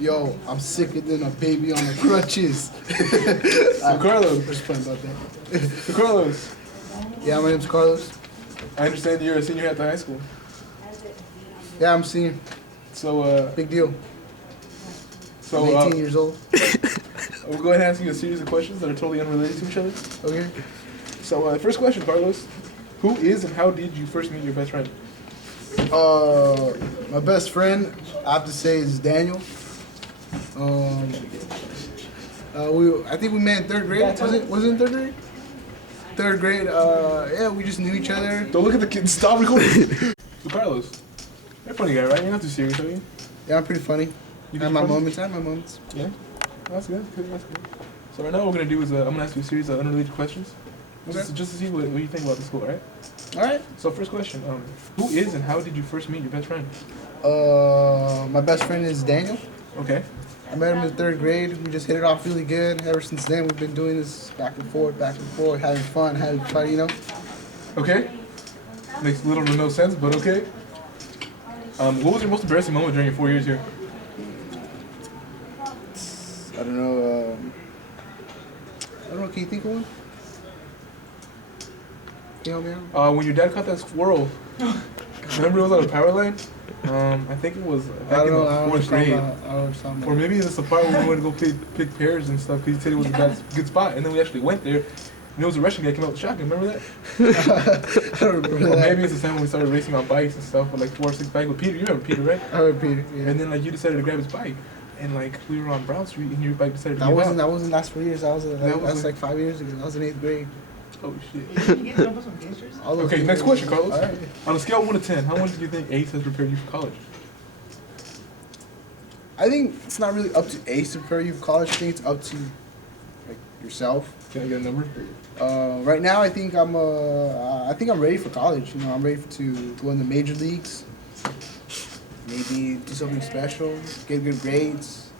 Yo, I'm sicker than a baby on the crutches. So Carlos, What's fun about that? so Carlos, Yeah, my name's Carlos. I understand you're a senior at the high school. Yeah, I'm senior. So, Big deal. so I'm 18 years old. we'll go ahead and ask you a series of questions that are totally unrelated to each other. Okay. So, first question, Carlos. Who is and how did you first meet your best friend? My best friend, I have to say, is Daniel. I think we met in third grade. Was it in third grade? Third grade. Yeah, we just knew each other. Don't look at the kid. Stop recording. So, Carlos, you're a funny guy, right? You're not too serious, are you? Yeah, I'm pretty funny. You I have think my you're funny? moments. I have my moments. Yeah. That's good. That's good. So right now what we're gonna do is I'm gonna ask you a series of unrelated questions, Okay. just to see what you think about the school, all right? All right. So first question, who is and how did you first meet your best friend? My best friend is Daniel. Okay. I met him in third grade. We just hit it off really good. Ever since then, we've been doing this back and forth, having fun, you know. Okay. Makes little to no sense, but okay. What was your most embarrassing moment during your 4 years here? I don't know. Can you think of one? Can you help me out? When your dad caught that squirrel. Remember it was on a power line? I think it was back in the fourth grade. Or maybe it's the part where we went to go pick pears and stuff because he said it was a good spot. And then we actually went there. And it was a Russian guy came out with a shotgun. Remember that? I don't remember Or that. maybe it's the time when we started racing on bikes and stuff with like 4 or 6 bikes with Peter. You remember Peter, right? I heard Peter. Yeah. And then like you decided to grab his bike. And like we were on Brown Street and your bike decided to That give wasn't out. last 4 years. That's was like 5 years ago. I was in 8th grade. Oh shit. All those Okay, things next were- question, Carlos. All right. On a scale of 1 to 10, how much do you think ACE has prepared you for college? I think it's not really up to ACE to prepare you for college. I think it's up to like yourself. Can I get a number? Right now, I think I'm ready for college. You know, I'm ready to go in the major leagues. Maybe do something special. Get good grades.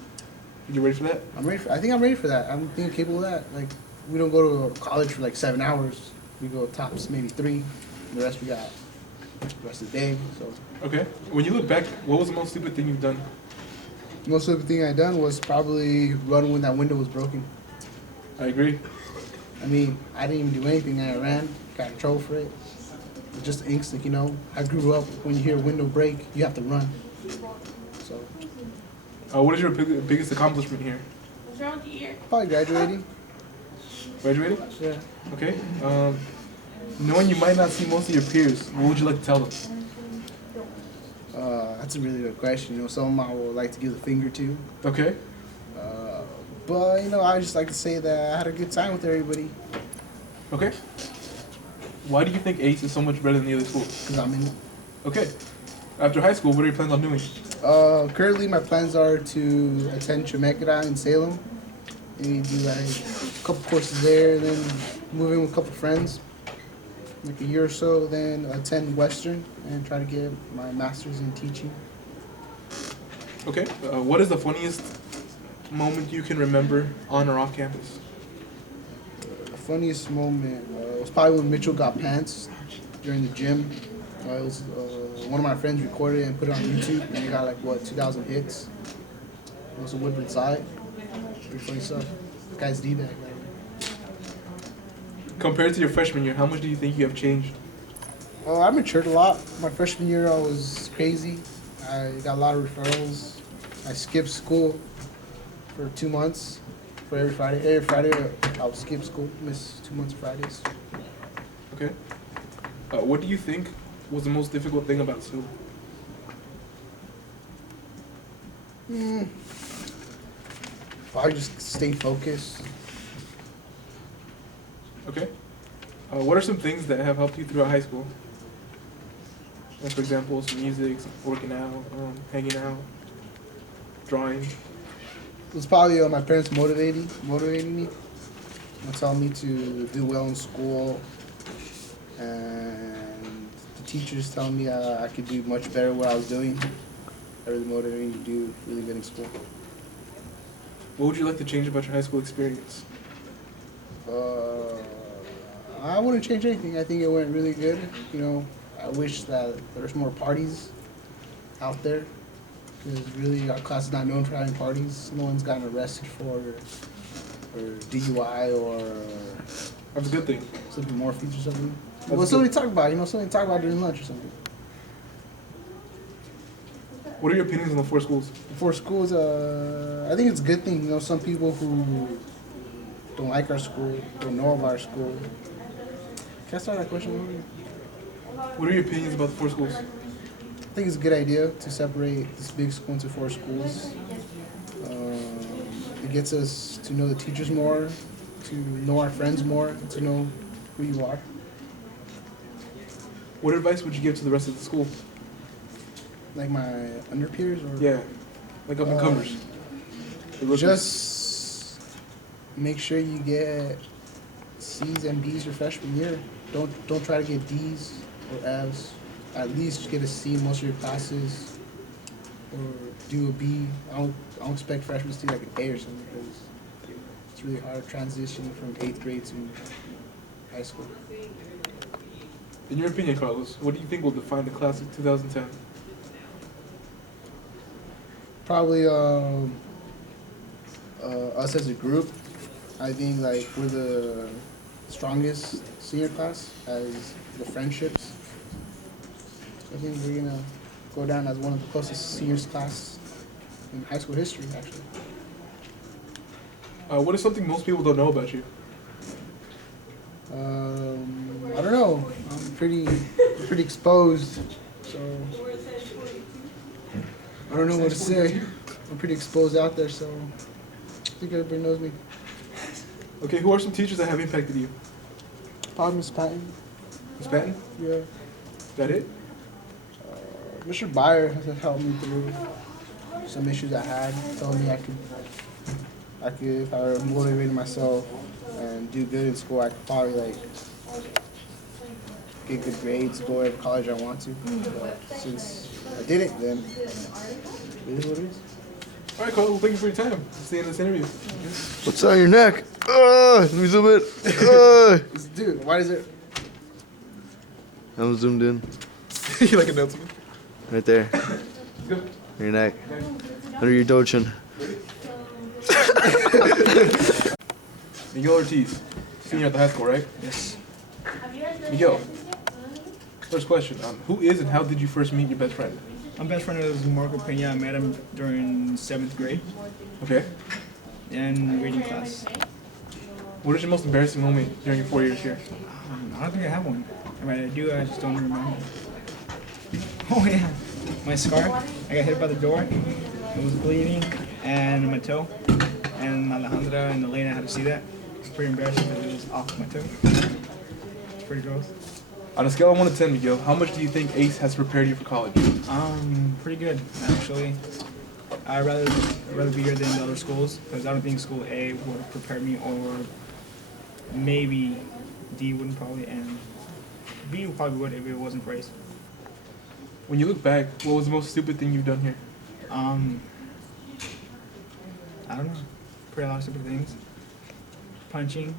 You ready for that? I think I'm ready for that. I'm being capable of that. Like, we don't go to college for like 7 hours. We go tops maybe 3. And the rest we got the rest of the day. So Okay. When you look back, what was the most stupid thing you've done? most of the thing I done was probably run when that window was broken. I agree. I mean, I didn't even do anything. I ran, got in trouble for it. It's just instinct, you know. I grew up when you hear a window break, you have to run. So What is your biggest accomplishment here? probably graduating. Graduating? Yeah. Okay. Knowing you might not see most of your peers, what would you like to tell them? That's a really good question. You know, some I would like to give the finger to. Okay. But, you know, I just like to say that I had a good time with everybody Okay. Why do you think ACE is so much better than the other schools? because I'm in it. Okay. After high school, what are your plans on doing? Currently, my plans are to attend Chemeketa in Salem. Maybe do like a couple courses there, and then move in with a couple friends. Like a year or so, then attend Western and try to get my master's in teaching. Okay. What is the funniest moment you can remember on or off campus? The funniest moment was probably when Mitchell got pants during the gym. It was one of my friends recorded it and put it on YouTube, and it got like 2,000 hits. It was a Woodward side. Pretty funny stuff. This guy's D-bag. Compared to your freshman year, how much do you think you have changed? I matured a lot. My freshman year, I was crazy. I got a lot of referrals. I skipped school for 2 months. For every Friday. Every Friday, I would skip school, miss 2 months of Fridays. Okay. What do you think was the most difficult thing about school? Probably just stay focused. Okay. What are some things that have helped you throughout high school? Like, for example, some music, some working out, hanging out, drawing. It was probably my parents motivating me. Telling me to do well in school, and the teachers telling me I could do much better what I was doing. That really motivated me to do really good in school. What would you like to change about your high school experience? I wouldn't change anything. I think it went really good. You know, I wish that there was more parties out there. Because really, our class is not known for having parties. No one's gotten arrested for DUI or That's a good thing. something more features or something. Well, something to talk about. Something to talk about during lunch or something. What are your opinions on the 4 schools? The 4 schools, I think it's a good thing. Some people who don't like our school, don't know of our school. Can I start that question over? What are your opinions about the 4 schools? I think it's a good idea to separate this big school into 4 schools. It gets us to know the teachers more, to know our friends more, to know who you are. What advice would you give to the rest of the school? Like my under peers or Yeah, like up and comers. Just make sure you get C's and B's your freshman year. Don't try to get D's or F's. At least get a C in most of your classes, or do a B. I don't expect freshmen to do like an A or something because it's really hard transitioning from 8th grade to high school. In your opinion, Carlos, what do you think will define the class of 2010? Probably us as a group. I think like we're the strongest senior class as the friendships. I think we're gonna go down as one of the closest seniors class in high school history, actually. What is something most people don't know about you? I don't know. I'm pretty exposed, so I don't know what to say. I'm pretty exposed out there, so I think everybody knows me. Okay, who are some teachers that have impacted you? Probably Miss Patton. Miss Patton? Yeah. That it? Mr. Byer has helped me through some issues I had. Told me I could, if I motivated myself and do good in school, I could probably like get good grades, go whatever college I want to. But since I didn't, then it is what it is. All right, Carlos. Well, thank you for your time. That's the end of this interview. What's on your neck? Let me zoom in. Dude, why is it? I'm zoomed in. You like announcing? Right there. Go. Your neck. Under your dochin. Miguel Ortiz, senior at the high school, right? Yes. Miguel, first question. Who is and how did you first meet your best friend? My best friend is Marco Pena. I met him during 7th grade Okay. in reading class. What is your most embarrassing moment during your 4 years here? I don't think I have one. I mean, I do, I just don't remember. Oh yeah, my scar. I got hit by the door. It was bleeding, and my toe. And Alejandra and Elena had to see that. It's pretty embarrassing because it was off my toe. It's pretty gross. On a scale of 1 to 10, Miguel, how much do you think ACE has prepared you for college? Pretty good actually. I'd rather be here than the other schools because I don't think school A would have prepared me, or maybe D wouldn't probably, and B probably would if it wasn't for ACE. When you look back, what was the most stupid thing you've done here? I don't know. Pretty a lot of stupid things. Punching,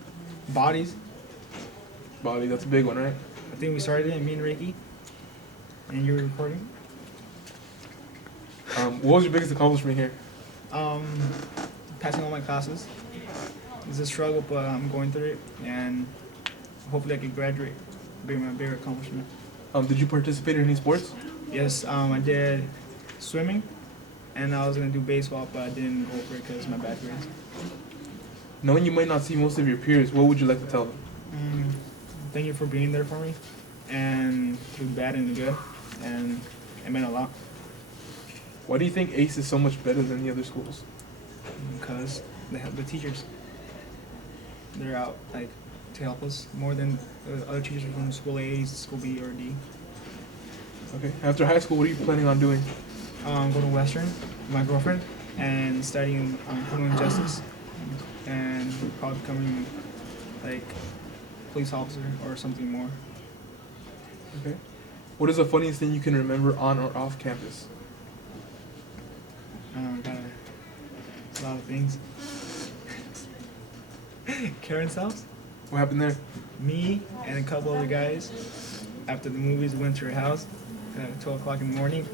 bodies. Body, that's a big one, right? I think we started it, me and Ricky. And you were recording. What was your biggest accomplishment here? Passing all my classes. It's a struggle, but I'm going through it, and hopefully I can graduate. Be my bigger accomplishment. Did you participate in any sports? Yes, I did swimming, and I was gonna do baseball, but I didn't go for it because of my bad grades. Knowing you might not see most of your peers, what would you like to tell them? Thank you for being there for me, and through bad and good, and it meant a lot. Why do you think ACE is so much better than the other schools? Because they have the teachers. They're out like to help us more than the other teachers from school A, school B, or D. Okay. After high school, what are you planning on doing? Go to Western with my girlfriend and studying criminal justice, and probably becoming like police officer or something more. Okay. What is the funniest thing you can remember on or off campus? Got a lot of things. Karen's house. What happened there? Me and a couple other guys, after the movies, went to her house at 12 o'clock in the morning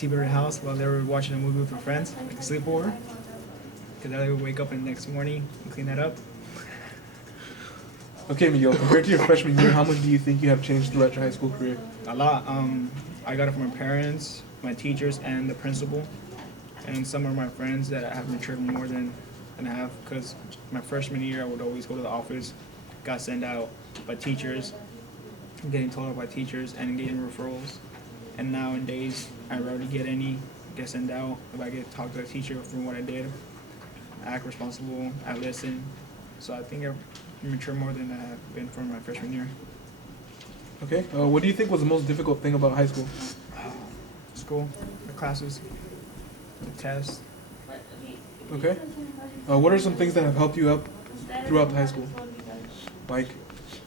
TV at their house while they were watching a movie with their friends, like a sleepover. Because then they would wake up in the next morning and clean that up. Okay, Miguel, compared to your freshman year, how much do you think you have changed throughout your high school career? A lot. I got it from my parents, my teachers, and the principal, and some of my friends that I have matured more than I have. Because my freshman year, I would always go to the office, got sent out by teachers, getting told off by teachers, and getting referrals. And nowadays, I rarely get sent out. If I get talked to a teacher from what I did, I act responsible, I listen. So I think I've matured more than I have been from my freshman year. Okay, what do you think was the most difficult thing about high school? School, the classes, the tests. Okay. What are some things that have helped you up throughout the high school? Like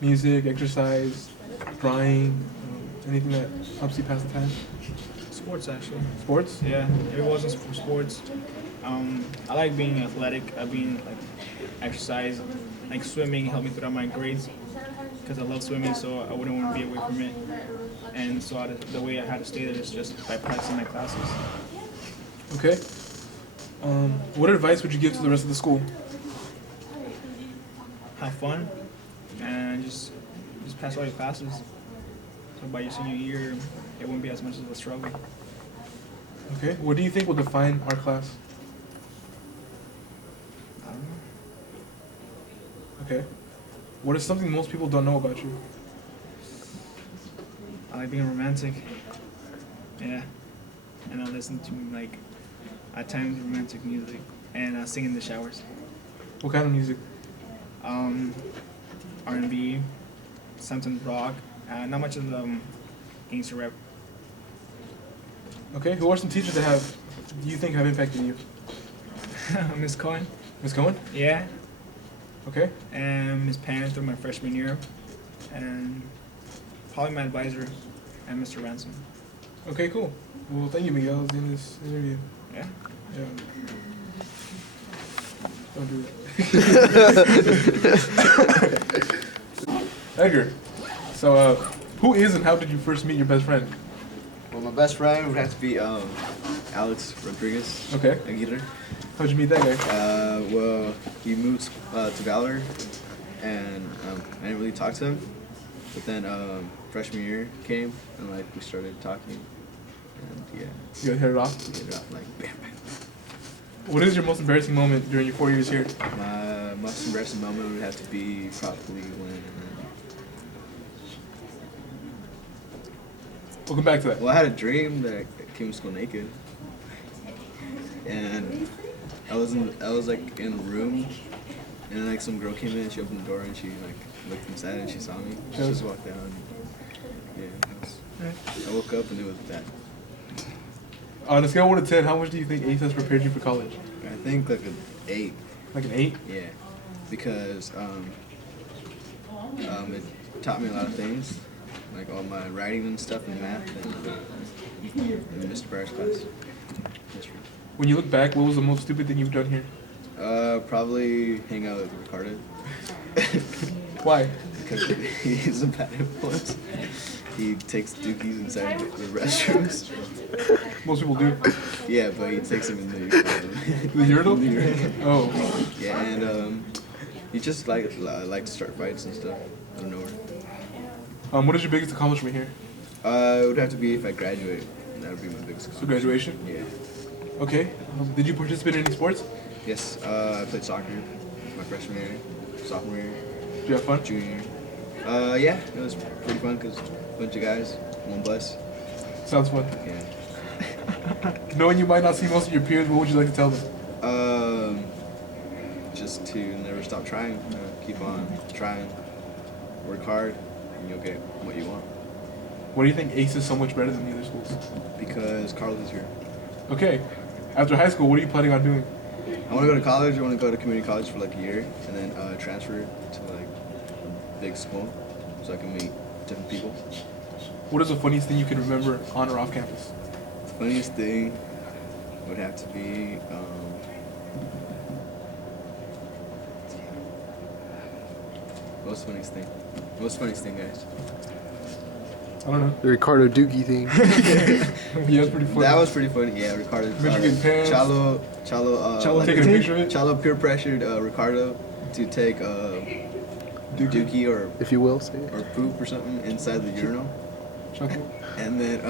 music, exercise, drawing, anything that helps you pass the time? Sports, actually. Sports? Yeah, if it wasn't for sports, I like being athletic. I being like exercise, like swimming helped me throughout my grades because I love swimming, so I wouldn't want to be away from it. And so the way I had to stay there is just by practicing my classes. Okay. What advice would you give to the rest of the school? Have fun and just pass all your classes. So by your senior year, it won't be as much of a struggle. Okay. What do you think will define our class? I don't know. Okay. What is something most people don't know about you? I like being romantic. Yeah. And I listen to, like, at times romantic music. And I sing in the showers. What kind of music? R&B, sometimes rock. Not much of the gangster rap. Okay. Who are some teachers that you think have impacted you? Miss Cohen. Miss Cohen? Yeah. Okay. And Miss Pan through my freshman year. And probably my advisor and Mr. Ransom. Okay, cool. Well, thank you, Miguel, in this interview. Yeah. Yeah. Don't do that. Edgar, so who is and how did you first meet your best friend? Well, my best friend would have to be Alex Rodriguez. Okay. Aguirre. How'd you meet that guy? Well, he moved to Valor, and I didn't really talk to him. But then freshman year came, and like we started talking, and yeah, You guys hit it off? we hit it off like bam, bam. What is your most embarrassing moment during your 4 years here? My most embarrassing moment would have to be probably when. We'll come back to that. Well, I had a dream that I came to school naked, and I was like in a room, and then like some girl came in, she opened the door, and she like looked inside, and she saw me. She just walked down. Yeah, I woke up and it was that. On a scale of 1 to 10, how much do you think ACE has prepared you for college? I think like an 8. Like an 8? Yeah, because it taught me a lot of things, like all my writing and stuff and math and Mr. Barrett's class. History. When you look back, what was the most stupid thing you've done here? Probably hang out with Ricardo. Why? Because he's a bad influence. He takes dookies inside the restrooms. Most people do. Yeah, but he takes them in the The urinal? the urinal. Oh. Yeah, and he just like to start fights and stuff out of nowhere. What is your biggest accomplishment here? It would have to be if I graduate. That would be my biggest So accomplishment. graduation? Yeah. Okay. Did you participate in any sports? Yes, I played soccer my freshman year, sophomore year, Did you have fun? junior year. Yeah, it was pretty fun because a bunch of guys, one bus. Sounds fun. Yeah. Knowing you might not see most of your peers, what would you like to tell them? Just to never stop trying. You know, keep on trying, work hard, and you'll get what you want. What do you think ACE is so much better than the other schools? Because Carlos is here. Okay. After high school, what are you planning on doing? I want to go to college. I want to go to community college for like a year, and then transfer to like a big school, so I can meet different people. What is the funniest thing you can remember on or off campus? The funniest thing would have to be most funniest thing, guys. I don't know. The Ricardo Dookie thing. Yeah, that's pretty funny. That was pretty funny. Yeah, Ricardo. Michigan pants. Chalo Taking a picture of it? Chalo peer pressured Ricardo to take Dookie or If you will, say it. poop or something inside the urinal. Chuckle. And then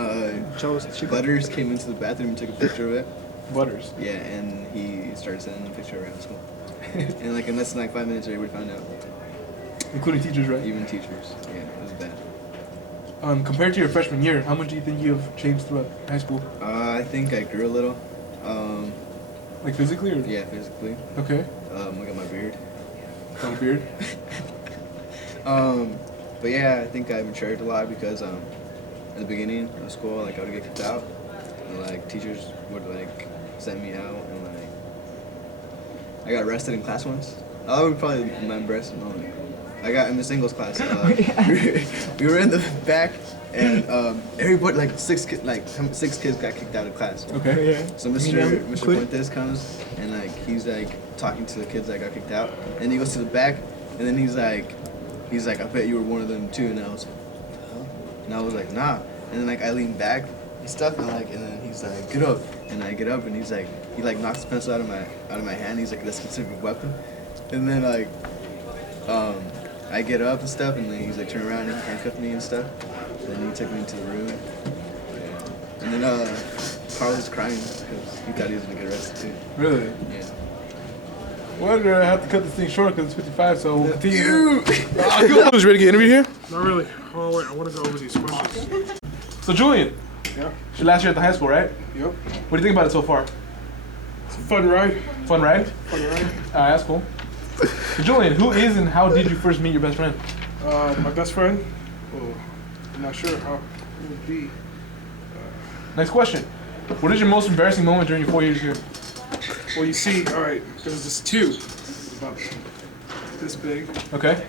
Butters came into the bathroom and took a picture of it. Butters. Yeah, and he started sending the picture around school. And like in less than like 5 minutes, everybody found out. Including teachers, right? Even teachers. Yeah, it was bad. Compared to your freshman year, how much do you think you have changed throughout high school? I think I grew a little. Like physically or? Yeah, physically. Okay. I got my beard. Got a beard? But yeah, I think I matured a lot because at the beginning of school, like I would get kicked out, and like teachers would like send me out, and like I got arrested in class once. That would probably be my embarrassing moment. I got in Miss Engel's class. We were in the back, and everybody like six kids got kicked out of class. Okay. Yeah. So Mr. Fuentes comes and like he's like talking to the kids that got kicked out, and he goes to the back, and then he's like, I bet you were one of them too, and I was like, what the hell? And I was like, nah. And then like I lean back and stuff, and then he's like, get up, and I get up, and he's like, he like knocks the pencil out of my hand. He's like, that's considered a weapon. And then like, I get up and stuff, and then he's like, turn around and handcuffed me and stuff. And then he took me into the room. Yeah. And then Carl was crying because he thought he was gonna get arrested too. Really? Yeah. Well, I have to cut this thing short because it's 55, so we'll continue. Who's ready to get interviewed here? Not really. Oh wait, I want to go over these questions. So Julian, Yeah. it's your last year at the high school, right? Yep. What do you think about it so far? It's a fun ride. Fun ride? Fun ride. That's cool. So Julian, who is and how did you first meet your best friend? My best friend. Oh, I'm not sure how it would be. Next question. What is your most embarrassing moment during your 4 years here? Well, you see, all right. There was this tube, about this big, Okay.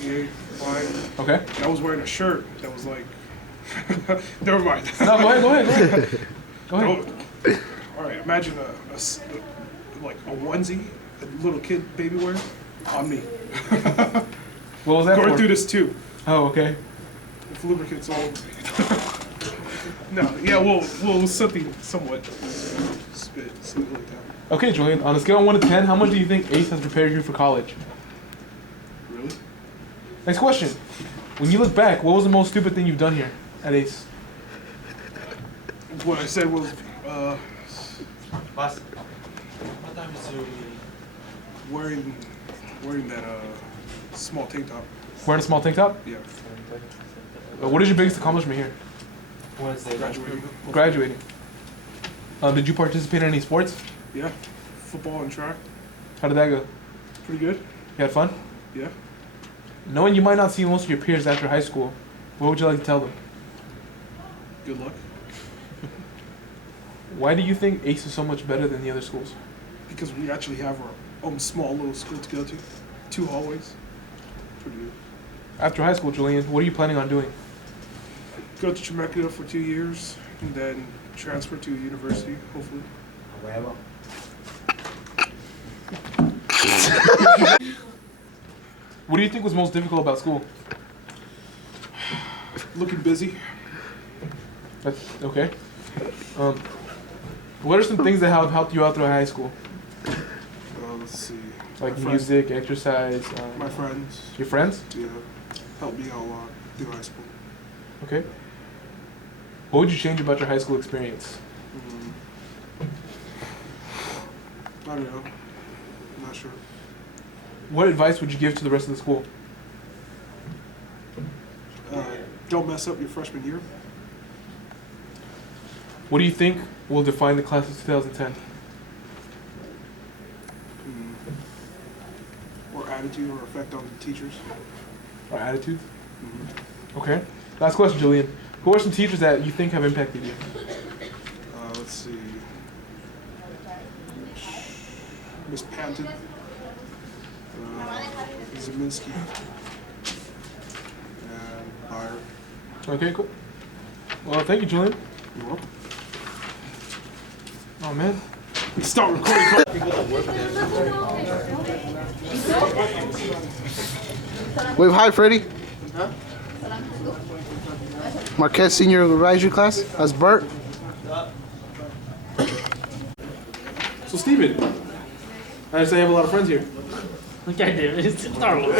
yay, wide. Okay. And I was wearing a shirt that was like. Never mind. No, go ahead. Go ahead. Oh, all right. Imagine like a onesie, a little kid baby wear, on me. What was that Going for? through this tube. Oh, okay. With lubricants all over me. No, yeah, well, something somewhat something like that. Okay, Julian, on a scale of 1 to 10, how much do you think ACE has prepared you for college? Really? Next question. When you look back, what was the most stupid thing you've done here at ACE? What I said was, wearing that small tank top. Wearing a small tank top? Yeah, What is your biggest accomplishment here? graduating. Graduating. Did you participate in any sports? Yeah, football and track. How did that go? Pretty good. You had fun? Yeah. Knowing you might not see most of your peers after high school, what would you like to tell them? Good luck. Why do you think ACE is so much better than the other schools? Because we actually have our own small little school to go to. 2 hallways. Pretty good. After high school, Julian, what are you planning on doing? Go to Chemeketa for 2 years, and then transfer to a university, hopefully. What do you think was most difficult about school? Looking busy. That's okay. What are some things that have helped you out throughout high school? Let's see. Like My music, exercise, My friends. your friends? Yeah, helped me out a lot through high school. Okay. What would you change about your high school experience? I don't know. I'm not sure. What advice would you give to the rest of the school? Don't mess up your freshman year. What do you think will define the class of 2010? Or attitude or effect on the teachers. Or attitudes? Okay. Last question, Julian. Who are some teachers that you think have impacted you? Let's see. Miss Panton. Zeminski. And Byer. Okay, cool. Well, thank you, Julian. You're welcome. Oh, man. Start recording. Wave hi, Freddie. Marquette Senior Advisory Class. That's Bert. So Steven, I understand you have a lot of friends here. God damn it, it's Darlo.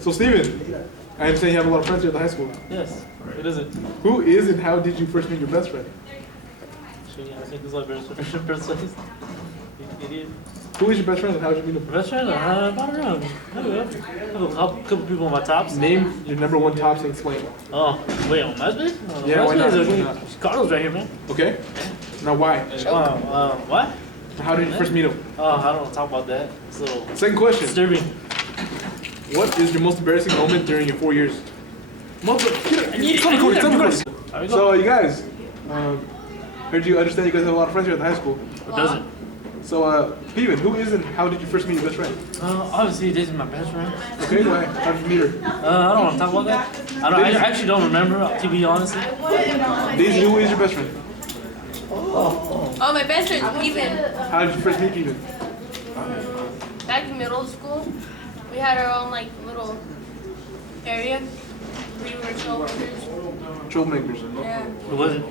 So Steven, I understand you have a lot of friends here at the high school. Yes, it isn't. Who is and how did you first meet your best friend? Actually, I think this is my best friend. You idiot. Who is your best friend and how did you meet him? Best friend? I don't know. I have a couple people on my tops. Name your number one tops and explain. Oh, wait, on MySpace? Yeah, why not? MySpace is Why okay. not? Carlos right here, man. Okay. Now why? What? How did you first meet him? Oh, I don't want to talk about that. It's a little Second question. disturbing. What is your most embarrassing moment during your 4 years? It's recording. So you guys, heard you understand you guys have a lot of friends here at the high school. It doesn't. So, Steven, who is and how did you first meet your best friend? Obviously, Daisy's my best friend. Okay, why? How did you meet her? I don't want to talk about that. I actually don't remember, to be honest. Daisy, who is your best friend? Oh, my best friend, Steven. How did you first meet Steven? Back in middle school, we had our own like little area. We were troublemakers. Troublemakers. Yeah. It wasn't.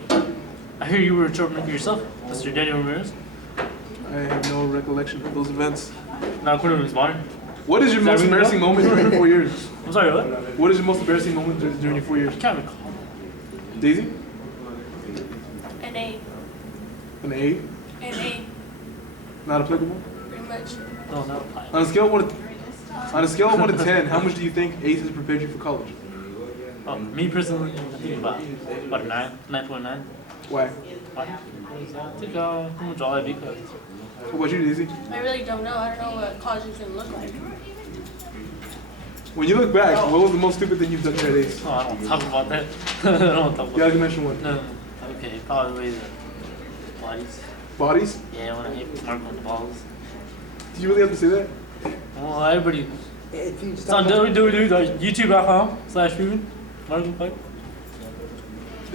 I hear you were a troublemaker yourself, Mr. Daniel Ramirez. I have no recollection of those events. Not according to Ms. Bonner. What is your most embarrassing moment during your 4 years? I'm sorry, what? What is your most embarrassing moment during your 4 years? I can't recall. Daisy? An A. An 8? An A. Not applicable? Pretty much. No, not apply. On a scale of 1 to 10, how much do you think ACE has prepared you for college? Oh, me personally, I think about a 9, 9.9. Why? Why? Because I think pretty much all I beat classes. What about you, Daisy? I really don't know. I don't know what college is gonna look like. When you look back, what was the most stupid thing you've done here at ACE? Oh, I don't want to talk about that. I don't want to talk about You gotta that. mention one. No. Okay, probably the bodies. Bodies? Yeah, when I hit Mark on the balls. Do you really have to say that? Well, everybody. It's on www.youtube.com/Steven. Mark on Fight.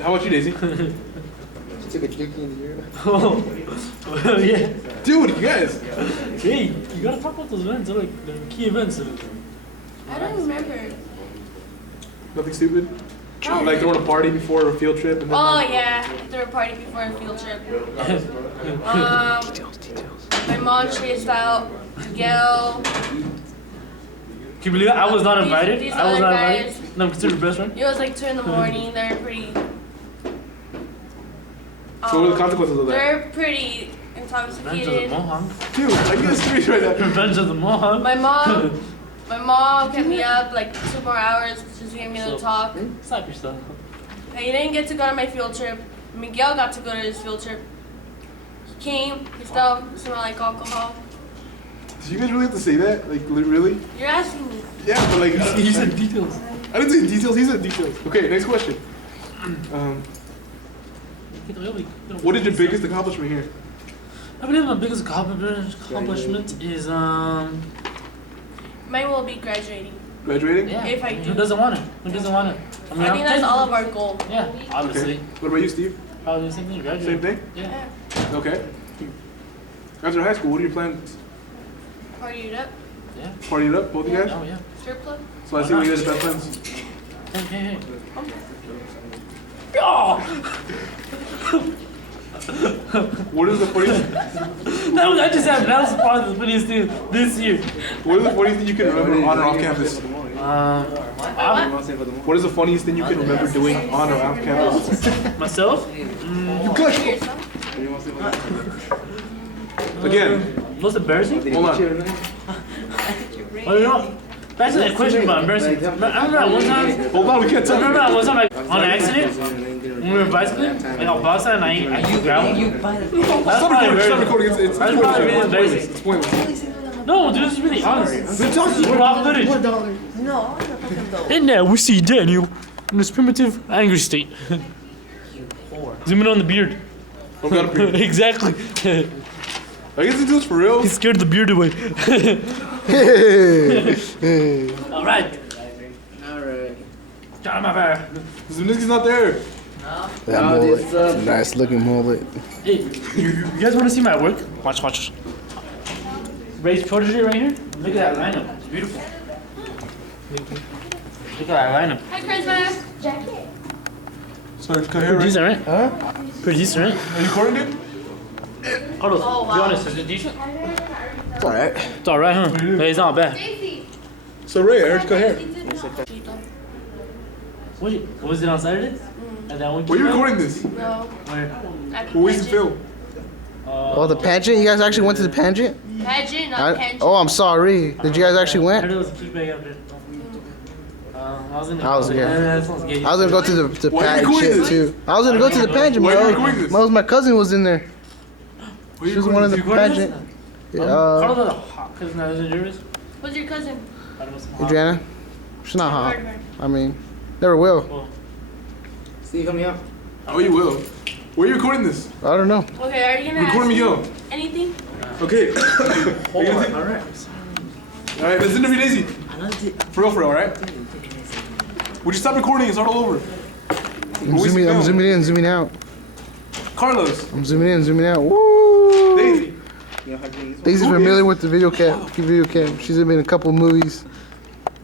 How about you, Daisy? Took a dookie in the ear. Oh, yeah. Dude, you guys! Hey, you gotta talk about those events. They're like they're key events. I don't remember. Nothing stupid? Oh. Like throwing a party before a field trip and then Oh yeah, threw a party before a field trip. My mom chased out Miguel. Can you believe it? I was not invited. These I was other not guys. invited. No, I'm considered best friend. It was like 2 in the morning. They're pretty. So what are the consequences of that? They're pretty Revenge of the intoxicated. Mohawk. Dude, I get serious right now. Revenge of the Mohawk. My mom kept me up like 2 more hours just to get me to talk. Stop yourself. And he didn't get to go to my field trip. Miguel got to go to his field trip. He came. He smelled like alcohol. Did you guys really have to say that? Like, really? You're asking me. Yeah, but like, You said details. I didn't say details, he said details. Okay, next question. What is your biggest accomplishment here? I believe my biggest accomplishment is Mine will be graduating. Graduating? yeah. If I Who do. doesn't want it? Who doesn't want it? I think that's all of our goal. Yeah, obviously. Okay. What about you, Steve? Probably the same thing. Graduate. Same thing? Yeah. Okay. After high school, what are your plans? Party it up. Yeah. Party it up, both of you guys? Oh yeah. Strip club. So I see when you guys are best friends. Hey. Oh! What is the funniest? That just happened. That was probably the funniest thing this year. What is the funniest thing you can remember on or off campus? What is the funniest thing you can remember doing on or off campus? Myself? Again, Most embarrassing? hold on. Oh, you know, back to that question about embarrassing. I remember that one time. Hold on, we can't I tell remember that you. one time, like, on an accident, when we were bicycling, like, I was and I used gravel. That's Stop probably recording, stop very, recording. It's that's probably really embarrassing. It's pointless. No, dude, this is really honest. We're off footage. And now we see Daniel in his primitive, angry state. Zoom in on the beard. I've got a beard. Exactly. I guess he do this for real. He scared the beard away. All right. John, my fire. Zimniski's not there. That mullet. Nice looking mullet. Hey, you guys want to see my work? Watch. Ray's protege right here. Look at that lineup. It's beautiful. Look at that lineup. Hi, Christmas. Sorry, just cut hair, right? Pretty decent, right? Huh? Pretty decent, right? Are you recording, dude? Carlos, Oh, be wow. honest, is it decent? It's alright. It's alright, huh? Yeah, it's not bad. So Ray, I heard you cut hair. Wait, was it on Saturday? At that one? Where are you recording this? No. Where? Who was the film? Oh, the pageant? You guys actually went to the pageant? Pageant, not pageant. Oh, I'm sorry. Did you guys actually I went? heard it was a kickback up there. I was in the. I was there. That sounds gay. I was gonna go to the Why are you pageant recording shit this? too. I was gonna go to the pageant, Why are you bro. recording this? My cousin was in there. Where She was one of the pageant. Carlos had a hot cousin that was in yours. Who's your cousin? Adriana. She's not hot. I mean, never will. See, help me out. Oh, you will. Where are you recording this? I don't know. Okay, are you gonna ask Recording me Miguel. anything? Okay. Hold on, alright. Alright, let's interview Daisy. For real, alright? Would you stop recording and start all over? I'm zooming in, zooming out. Carlos. I'm zooming in, zooming out. Woo! Daisy. Daisy's Who familiar is- with the video cam. She's been in a couple movies.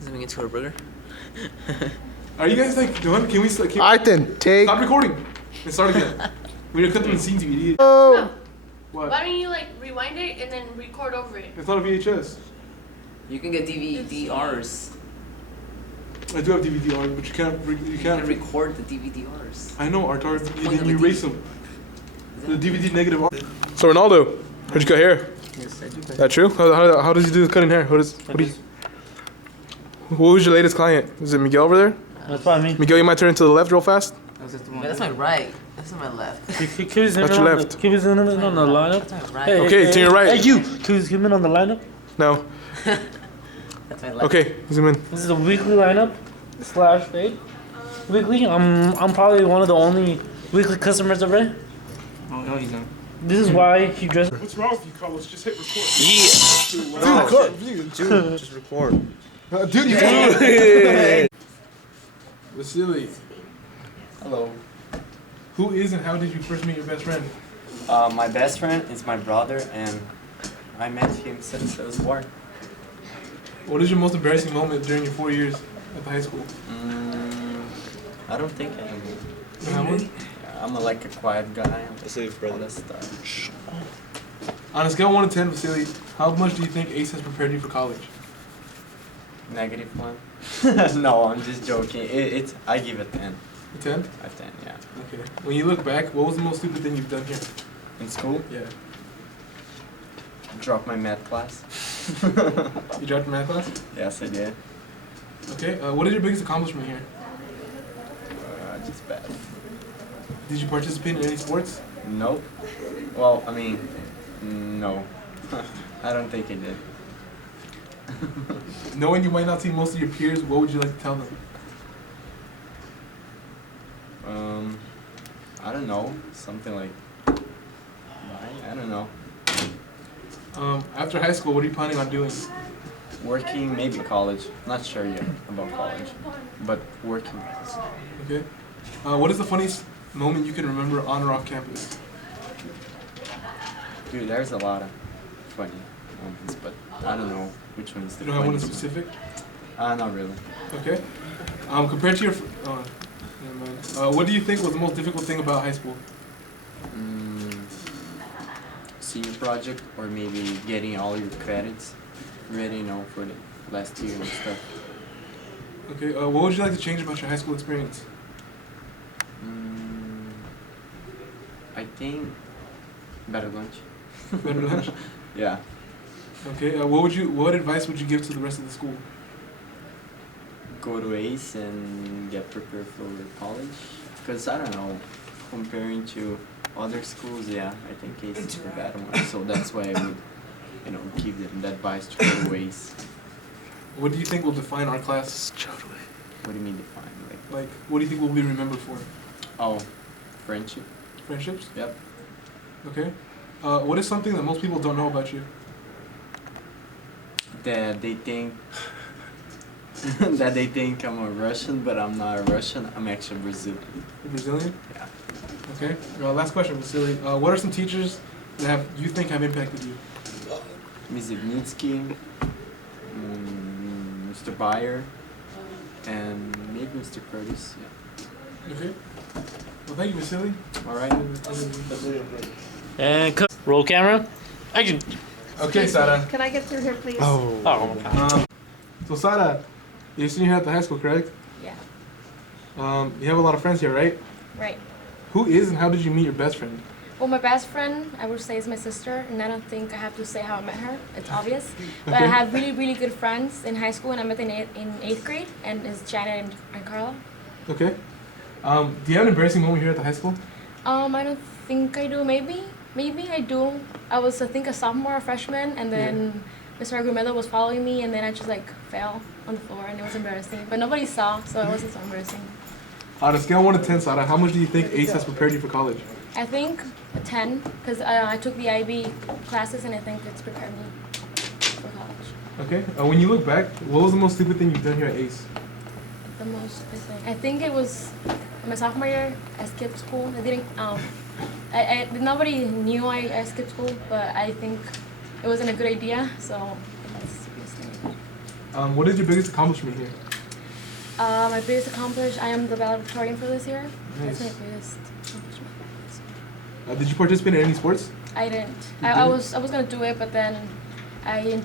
Zooming into her burger. Are you guys like done? Can we like, Alright then, take. stop recording and start again? We're gonna cut them the scenes, you idiot. Oh. What? Why don't you like rewind it and then record over it? It's not a VHS. You can get DVD-Rs. I do have DVD-R, but you can't. You You can can't. record the DVD-Rs. I know, Artar. point Then of you a erase them. The DVD negative. So Ronaldo, how'd you cut hair? Yes, I do. That true? How does he do the cutting hair? Who was your latest client? Is it Miguel over there? That's probably me. Miguel, you might turn to the left real fast. That's my right. That's my left. Can you zoom That's in your on left. the, can you zoom in on the lineup? That's my right. Hey, Okay, to your right. Hey, you. Can you zoom in on the lineup? No. That's my left. Okay, zoom in. This is a weekly lineup / fade. Weekly. I'm probably one of the only weekly customers of Ray. Oh, no, he's not. This is why he dresses. What's wrong with you, Carlos? Just hit record. Just record. Dude, you can't. Vasily, Hello. who is and how did you first meet your best friend? My best friend is my brother, and I met him since I was born. What is your most embarrassing moment during your 4 years at the high school? I don't think I am. You have one? I'm like a quiet guy. I'm just all that stuff. On a scale of 1 to 10, Vasily, how much do you think ACE has prepared you for college? -1. No, I'm just joking. I give it 10. A 10? A 10, yeah. Okay. When you look back, what was the most stupid thing you've done here? In school, Yeah. dropped my math class. You dropped your math class? Yes, I did. Okay. What is your biggest accomplishment here? Just bad. Did you participate in any sports? Nope. Well, I mean, no. I don't think I did. Knowing you might not see most of your peers, what would you like to tell them? I don't know. Something like, I don't know. After high school, what are you planning on doing? Working, maybe college. Not sure yet about college, but working. Okay. What is the funniest moment you can remember on or off campus? Dude, there's a lot of funny moments, but I don't know which one's the You don't have one in funniest specific? Not really. Okay. Compared to your, never mind. What do you think was the most difficult thing about high school? Senior project, or maybe getting all your credits ready, for the last year and stuff. Okay. What would you like to change about your high school experience? I think better lunch. Better lunch? Yeah. Okay. What advice would you give to the rest of the school? Go to ACE and get prepared for college. Because I don't know, comparing to other schools, yeah, I think ACE is the better one. So that's why I would, give them the advice to go to ACE. What do you think will define our class? What do you mean define? Like, what do you think we'll be remembered for? Oh, friendship. Friendships? Yep. Okay. What is something that most people don't know about you? That they think I'm a Russian, but I'm not a Russian. I'm actually Brazilian. You're Brazilian? Yeah. Okay. Last question, Vasily. What are some teachers that you think have impacted you? Ms. Ignitsky, Mr. Bayer, and maybe Mr. Curtis. Yeah. Okay. Well, thank you, Vasily. All right. And cut. Roll camera. Action. Okay, Sada. Can I get through here, please? Oh my God. So Sada, you're a senior at the high school, correct? Yeah. You have a lot of friends here, right? Right. Who is and how did you meet your best friend? Well, my best friend, I would say, is my sister, and I don't think I have to say how I met her. It's obvious. But Okay. I have really, really good friends in high school, and I met them in eighth grade, and it's Janet and Carla. Okay. Do you have an embarrassing moment here at the high school? I don't think I do. Maybe I do. I was, I think, a sophomore or freshman, and then Mr. Argumedo was following me, and then I just like fell on the floor, and it was embarrassing. But nobody saw, so it wasn't so embarrassing. On a scale of 1 to 10, Sada, how much do you think ACE has prepared you for college? I think a 10, because I took the IB classes, and I think it's prepared me for college. Okay. When you look back, what was the most stupid thing you've done here at ACE? The most stupid thing. I think it was my sophomore year. I skipped school. I didn't. Nobody knew I skipped school, but I think it wasn't a good idea. So that's the biggest thing. What is your biggest accomplishment here? My biggest accomplishment. I am the valedictorian for this year. Nice. That's my biggest accomplishment. Did you participate in any sports? I didn't. You I didn't? was gonna do it, but then I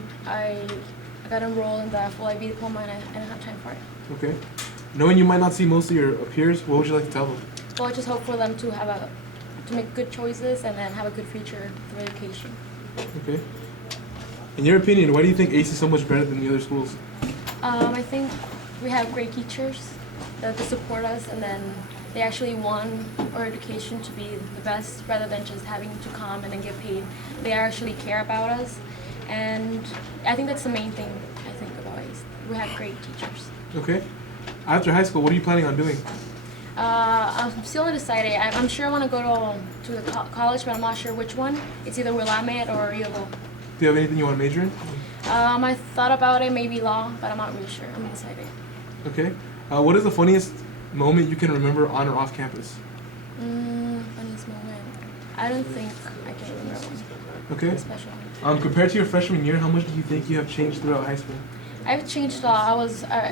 got enrolled in the full IB diploma, and I didn't have time for it. Okay. Knowing you might not see most of your peers, what would you like to tell them? Well, I just hope for them to make good choices and then have a good future through education. Okay. In your opinion, why do you think ACE is so much better than the other schools? I think we have great teachers that support us, and then they actually want our education to be the best rather than just having to come and then get paid. They actually care about us, and I think that's the main thing I think about ACE. We have great teachers. Okay. After high school, what are you planning on doing? I'm still undecided. I'm sure I want to go to the college, but I'm not sure which one. It's either Willamette or Yogo. Do you have anything you want to major in? I thought about it, maybe law, but I'm not really sure. I'm undecided. Okay. What is the funniest moment you can remember on or off campus? Funniest moment. I don't think I can remember one. Okay. Special. Compared to your freshman year, how much do you think you have changed throughout high school? I've changed a lot.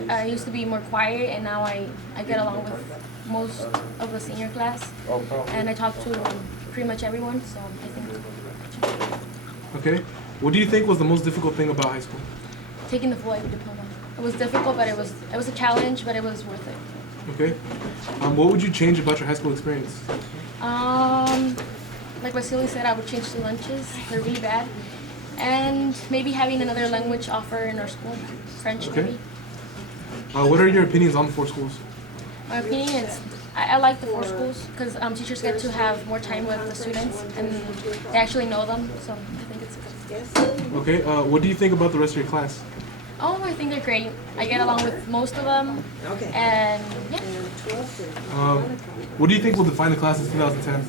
I used to be more quiet, and now I get along with most of the senior class, and I talk to pretty much everyone. So I think I changed. Okay. What do you think was the most difficult thing about high school? Taking the full IB diploma. It was difficult, but it was a challenge, but it was worth it. Okay. What would you change about your high school experience? Like Vasily said, I would change the lunches. They're really bad. And maybe having another language offer in our school. French, Okay. maybe. What are your opinions on the 4 schools? My opinion is, I like the 4 schools because teachers get to have more time with the students and they actually know them. So I think it's good. Okay. What do you think about the rest of your class? Oh, I think they're great. I get along with most of them. And yeah, What do you think will define the class in 2010?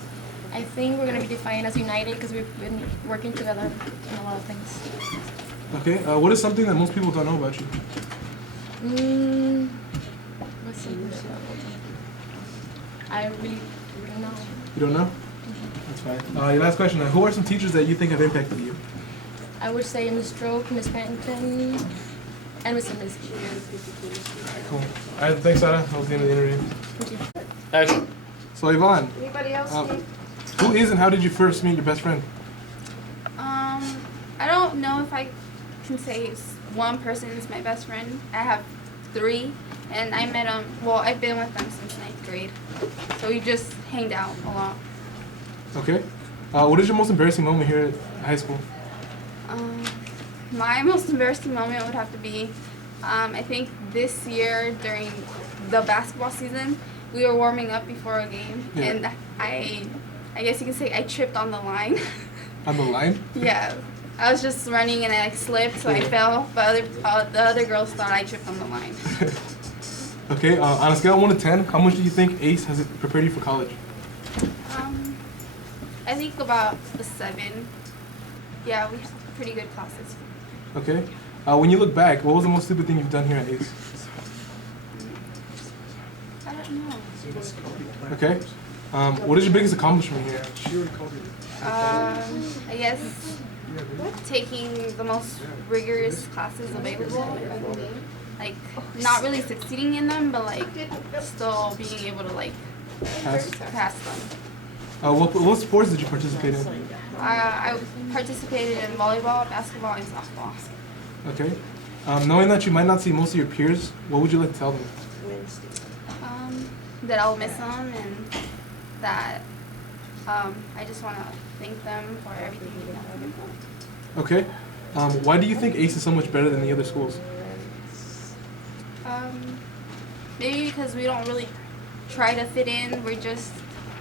I think we're going to be defined as united because we've been working together in a lot of things. Okay. What is something that most people don't know about you? What's something that I really don't know. You don't know? That's fine. Your last question. Who are some teachers that you think have impacted you? I would say Miss Stroke, Miss Pennington, and Miss Minsky. Cool. All right. Thanks, Sada. That was the end of the interview. Thank you. Action. So, Yvonne, Anybody else? who is and how did you first meet your best friend? I don't know if I can say one person is my best friend. I have 3, and I met them. Well, I've been with them since 9th grade, so we just hanged out a lot. Okay. What is your most embarrassing moment here at high school? My most embarrassing moment would have to be, I think this year during the basketball season, we were warming up before a game, Yeah. and I guess you can say I tripped on the line. On the line? Yeah, I was just running and I slipped, so I fell. But the other girls thought I tripped on the line. Okay. On a scale of 1 to 10, how much do you think ACE has prepared you for college? I think about a 7. Yeah, we have pretty good classes. Okay. When you look back, what was the most stupid thing you've done here at ACE? I don't know. Okay. What is your biggest accomplishment here? I guess taking the most rigorous classes available. Like, not really succeeding in them, but like still being able to like Passed them. What sports did you participate in? I participated in volleyball, basketball, and softball. Okay. Knowing that you might not see most of your peers, what would you like to tell them? That I'll miss them and that I just want to thank them for everything they've done. Okay. Why do you think ACE is so much better than the other schools? Maybe because we don't really try to fit in. We're just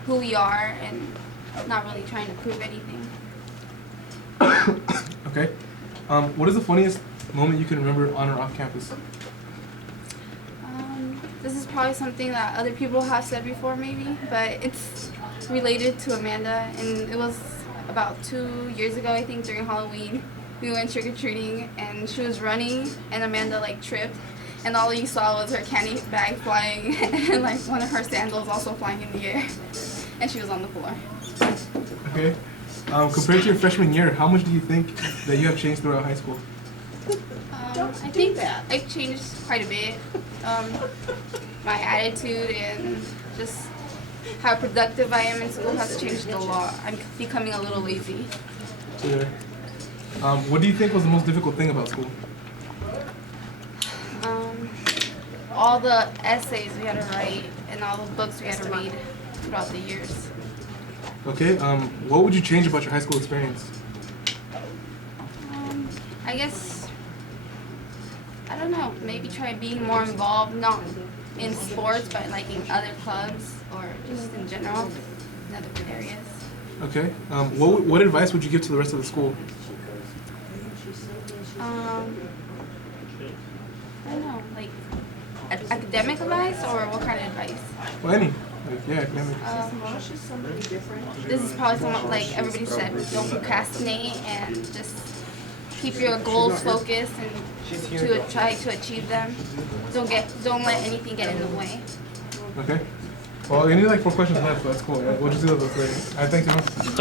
who we are and not really trying to prove anything. Okay. What is the funniest moment you can remember on or off campus? This is probably something that other people have said before maybe, but it's related to Amanda, and it was about 2 years ago, I think, during Halloween. We went trick-or-treating and she was running and Amanda like tripped and all you saw was her candy bag flying and like one of her sandals also flying in the air and she was on the floor. Okay. Compared to your freshman year, how much do you think that you have changed throughout high school? I think I've changed quite a bit. My attitude and just how productive I am in school has changed a lot. I'm becoming a little lazy. Yeah. What do you think was the most difficult thing about school? All the essays we had to write and all the books we had to read throughout the years. Okay. What would you change about your high school experience? I guess, I don't know, maybe try being more involved, not in sports, but like in other clubs or just in general, in other areas. Okay. What advice would you give to the rest of the school? I don't know, like academic advice or what kind of advice? Well, any. Like, yeah, academic. This is probably somewhat like everybody said, don't procrastinate and just keep your goals focused and to try to achieve them. Don't let anything get in the way. Okay. Well, you need like 4 questions left, so that's cool. We'll just do those later. All right, thanks, everyone.